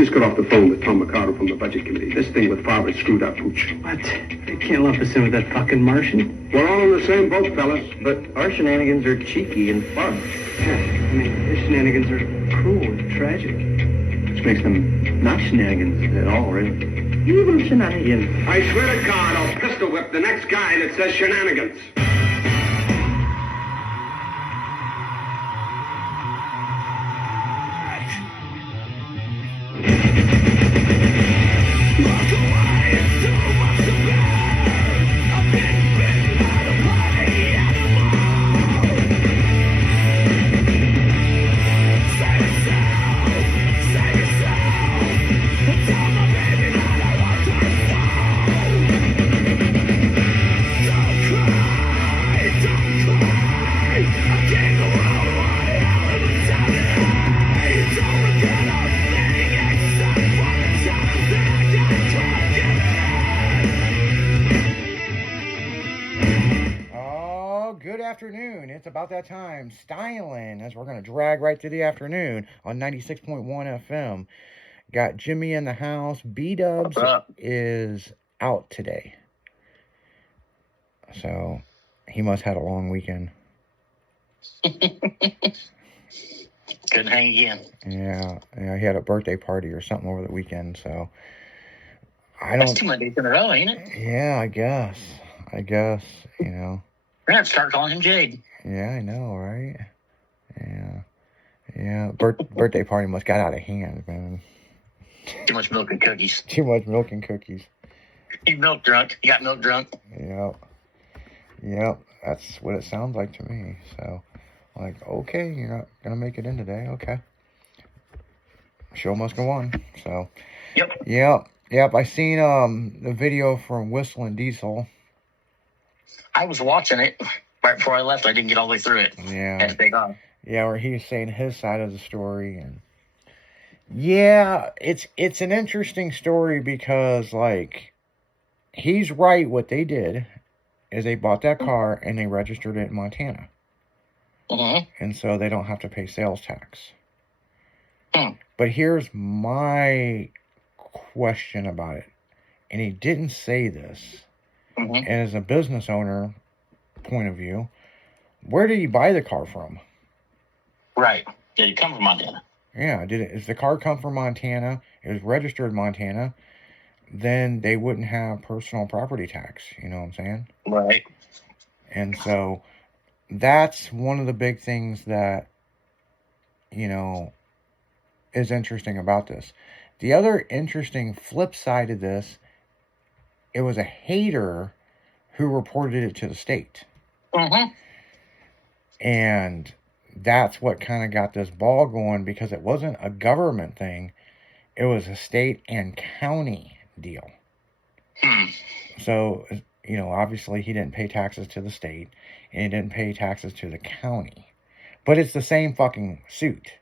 just got off the phone with Tom Mercado from the Budget Committee. This thing with Farber's screwed up, Pooch. What? They can't lump us in with that fucking Martian. We're all in the same boat, fellas. But our shenanigans are cheeky and fun. Yeah, I mean, his shenanigans are cruel and tragic. Which makes them not shenanigans at all, really. Evil shenanigans. I swear to God, I'll pistol whip the next guy that says shenanigans. It's about that time, styling, as we're going to drag right through the afternoon on 96.1 FM. Got Jimmy in the house. B-Dubs is out today. So, he must have had a long weekend. Couldn't hang again. Yeah, he had a birthday party or something over the weekend, so... That's 2 Mondays in a row, ain't it? Yeah, I guess, you know. We're going to have to start calling him Jade. Yeah, I know, right? Yeah. Birthday party must got out of hand, man. Too much milk and cookies. Too much milk and cookies. He milk drunk. He got milk drunk. Yep. That's what it sounds like to me. So, like, okay, you're not gonna make it in today. Okay. Show must go on. So. Yep. I seen the video from Whistling Diesel. I was watching it. Right before I left, I didn't get all the way through it. Yeah. Had to take off. Yeah, where he was saying his side of the story, and yeah, it's an interesting story because, like, he's right. What they did is they bought that car and they registered it in Montana, and so they don't have to pay sales tax. But here's my question about it, and he didn't say this, and as a business owner point of view, where did he buy the car from? Right. Did it come from Montana? Yeah. Does the car come from Montana? It was registered in Montana. Then they wouldn't have personal property tax. You know what I'm saying? Right. And so that's one of the big things that, you know, is interesting about this. The other interesting flip side of this, it was a hater who reported it to the state. And that's what kind of got this ball going, because it wasn't a government thing. It was a state and county deal. So, you know, obviously he didn't pay taxes to the state and he didn't pay taxes to the county. But it's the same fucking suit.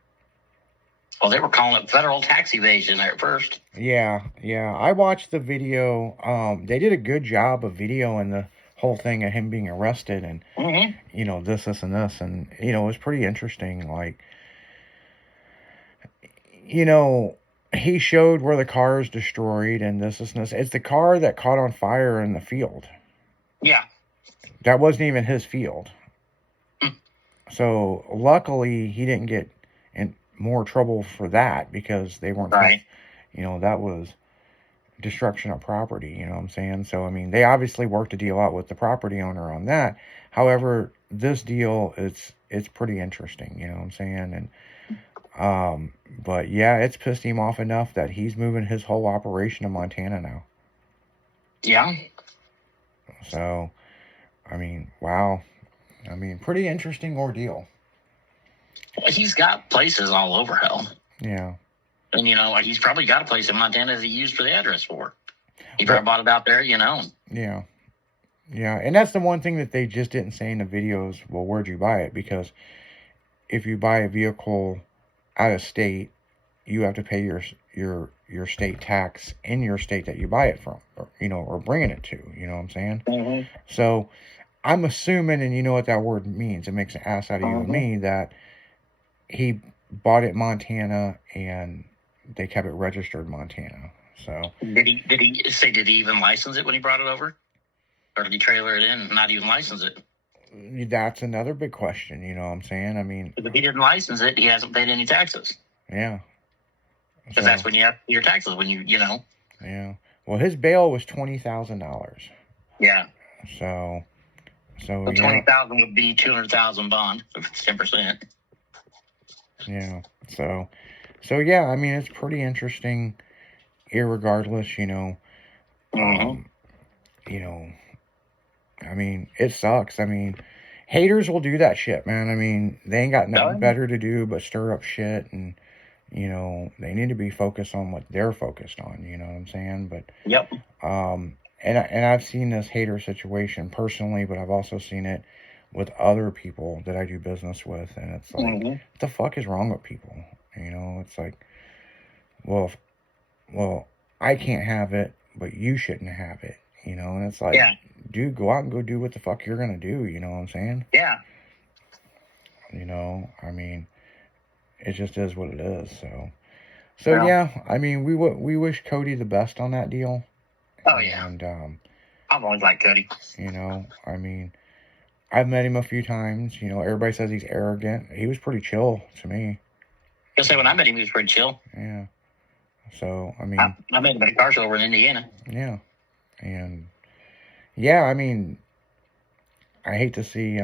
Well, they were calling it federal tax evasion at first. Yeah. I watched the video. They did a good job of videoing the whole thing of him being arrested and, you know, this, and this. And, you know, it was pretty interesting. Like, you know, he showed where the car is destroyed and this, and this. It's the car that caught on fire in the field. Yeah. That wasn't even his field. So, luckily, he didn't get in more trouble for that because they weren't, right. You know, that was destruction of property, you know what I'm saying? So, I mean, they obviously worked a deal out with the property owner on that. However, this deal, it's pretty interesting, you know what I'm saying? And, but yeah, it's pissed him off enough that he's moving his whole operation to Montana now. Yeah. So, I mean, wow. I mean, pretty interesting ordeal. Well, he's got places all over hell. Yeah. And, you know, he's probably got a place in Montana that he used for the address for. He probably bought it out there, you know. Yeah. And that's the one thing that they just didn't say in the videos. Well, where'd you buy it? Because if you buy a vehicle out of state, you have to pay your state tax in your state that you buy it from, or, you know, or bringing it to, you know what I'm saying? So I'm assuming, and you know what that word means, it makes an ass out of you and me, that he bought it in Montana and they kept it registered in Montana. So Did he even license it when he brought it over? Or did he trailer it in and not even license it? that's another big question, you know what I'm saying? I mean, If he didn't license it, he hasn't paid any taxes. yeah. Because that's when you have your taxes, when you know. Yeah. Well, his bail was $20,000. Yeah. So So yeah. 20,000 would be 200,000 bond if it's 10%. Yeah. So yeah, I mean, it's pretty interesting, irregardless, you know. You know, I mean, it sucks. I mean, haters will do that shit, man. I mean, they ain't got nothing better to do but stir up shit, and, you know, they need to be focused on what they're focused on, you know what I'm saying? But, Yep. and I've seen this hater situation personally, but I've also seen it with other people that I do business with, and it's like, what the fuck is wrong with people? You know, it's like, well, I can't have it, but you shouldn't have it, you know? And it's like, Yeah. dude, go out and go do what the fuck you're gonna do, you know what I'm saying? Yeah. You know, I mean, it just is what it is, so Well, yeah, I mean, we wish Cody the best on that deal. Oh, yeah. And, I've always liked Cody. you know, I mean, I've met him a few times, you know, everybody says he's arrogant. He was pretty chill to me. I'll say when I met him, he was pretty chill. Yeah. So, I mean, I met him at a car show over in Indiana. yeah. And, yeah, I mean, I hate to see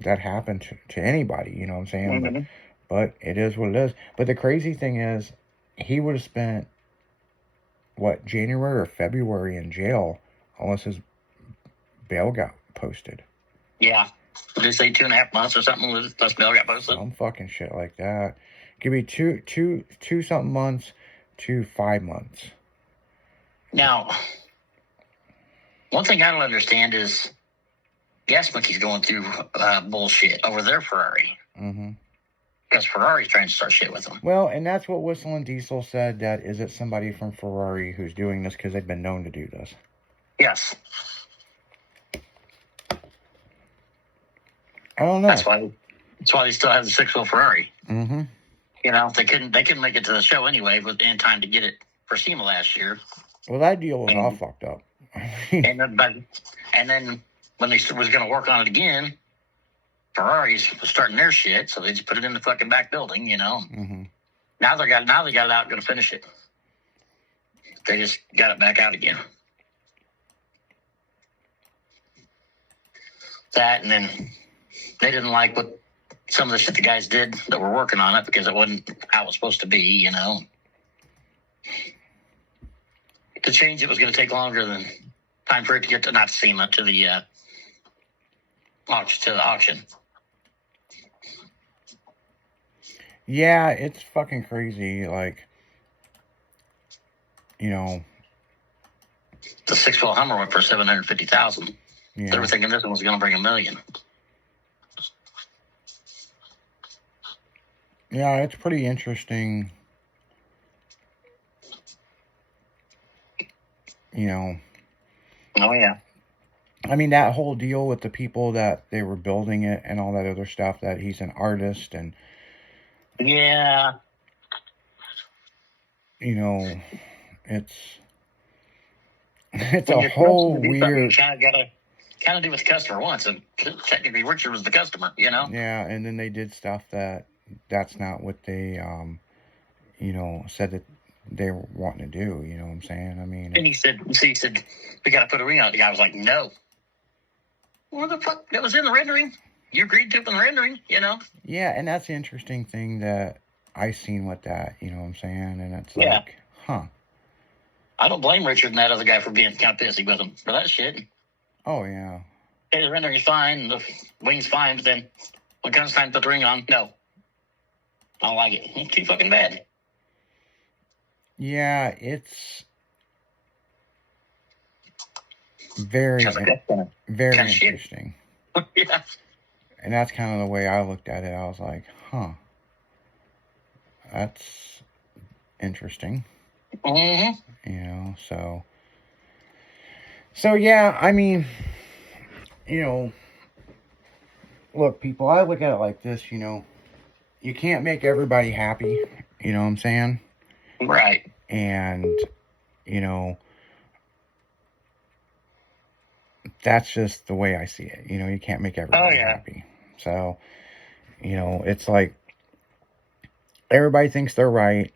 that happen to anybody, you know what I'm saying? But it is what it is. But the crazy thing is, he would have spent, what, January or February in jail unless his bail got posted. Yeah. Did they say 2.5 months or something? Plus bail got posted? Some fucking shit like that. Give me two something months to 5 months. Now, one thing I don't understand is Gas Monkey's going through bullshit over their Ferrari. Mm-hmm. Because Ferrari's trying to start shit with them. Well, and that's what Whistle and Diesel said, that is it somebody from Ferrari who's doing this because they've been known to do this. Yes. I don't know. That's why they still have the 6-wheel Ferrari. Mm-hmm. You know, they couldn't make it to the show anyway in time to get it for SEMA last year. Well, that deal was all fucked up. And then when they was going to work on it again, Ferraris was starting their shit, so they just put it in the fucking back building, you know. Mm-hmm. Now they got it out, going to finish it. They just got it back out again. That, and then they didn't like what some of the shit the guys did that were working on it because it wasn't how it was supposed to be, you know. To change it was going to take longer than time for it to get to, not SEMA, to the auction. Yeah, it's fucking crazy. Like, you know, The 6-wheel Hummer went for $750,000. yeah. They were thinking this one was going to bring $1 million. Yeah, it's pretty interesting. You know, Oh yeah. I mean, that whole deal with the people that they were building it and all that other stuff, that he's an artist and, Yeah. you know, it's a When you're whole supposed to do something, weird. You kind of do what the customer wants, and technically Richard was the customer, you know. Yeah, and then they did stuff that's not what they, you know, said that they were wanting to do. You know what I'm saying? I mean, And he said, we got to put a ring on it. The guy was like, no. What the fuck? That was in the rendering. You agreed to it in the rendering, you know. yeah, and that's the interesting thing that I seen with that. You know what I'm saying? And it's Yeah. like, huh? I don't blame Richard and that other guy for being kind of pissy with him for that shit. Oh yeah. Hey, the rendering's fine, the wing's fine, but then when it comes time to put the ring on, no. I don't like it. It's too fucking bad. Yeah, it's very, Sounds like that's gonna- very kinda shit. interesting. Yeah. And that's kind of the way I looked at it. I was like, huh, that's interesting. Mm-hmm. You know, so yeah, I mean, you know, look, people, I look at it like this, you know, you can't make everybody happy, you know what I'm saying? Right. And, you know, that's just the way I see it. You know, you can't make everybody happy. So, you know, it's like everybody thinks they're right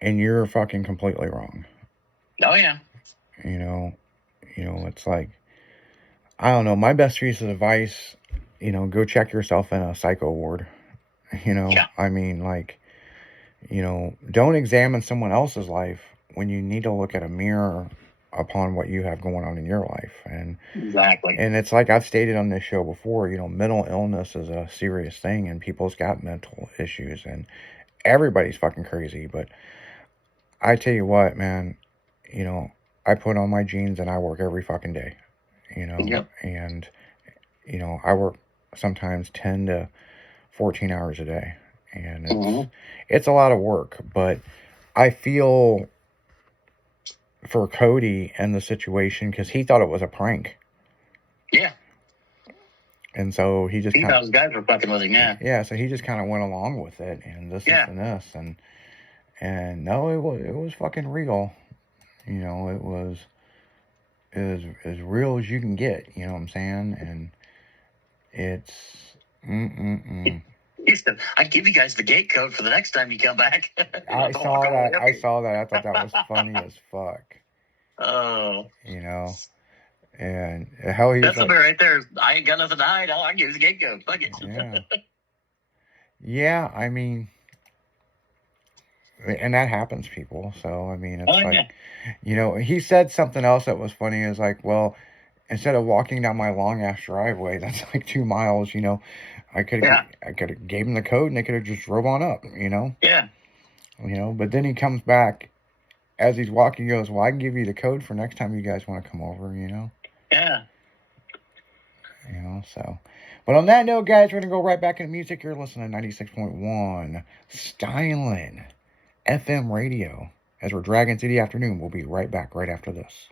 and you're fucking completely wrong. Oh, yeah. You know, it's like, I don't know, my best piece of advice, you know, go check yourself in a psycho ward. You know, Yeah. I mean, like, you know, don't examine someone else's life when you need to look at a mirror upon what you have going on in your life. And Exactly. and it's like I've stated on this show before, you know, mental illness is a serious thing and people's got mental issues and everybody's fucking crazy. But I tell you what, man, you know, I put on my jeans and I work every fucking day, you know, Yep. and, you know, I work sometimes 10 to 14 hours a day. And it's a lot of work, but I feel for Cody and the situation because he thought it was a prank. Yeah. And so he just He thought his guys were fucking with him, yeah. Yeah, so he just kind of went along with it and this and this and no, it was fucking real. You know, it was as real as you can get, you know what I'm saying? And it's He said, I'd give you guys the gate code for the next time you come back. I saw that. I thought that was funny as fuck. Oh. You know, and how he That's was something right there. I ain't got nothing to hide. I give you the gate code. Fuck it. Yeah. Yeah, I mean, and that happens, people. So, I mean, it's you know, he said something else that was funny. Is like, well, instead of walking down my long ass driveway, that's like 2 miles, you know, I could have gave him the code and they could have just drove on up, you know? Yeah. You know, but then he comes back as he's walking, he goes, well, I can give you the code for next time you guys want to come over, you know? Yeah. You know, so. But on that note, guys, we're going to go right back into music. You're listening to 96.1 Stylin' FM radio. As we're dragging through the afternoon, we'll be right back right after this.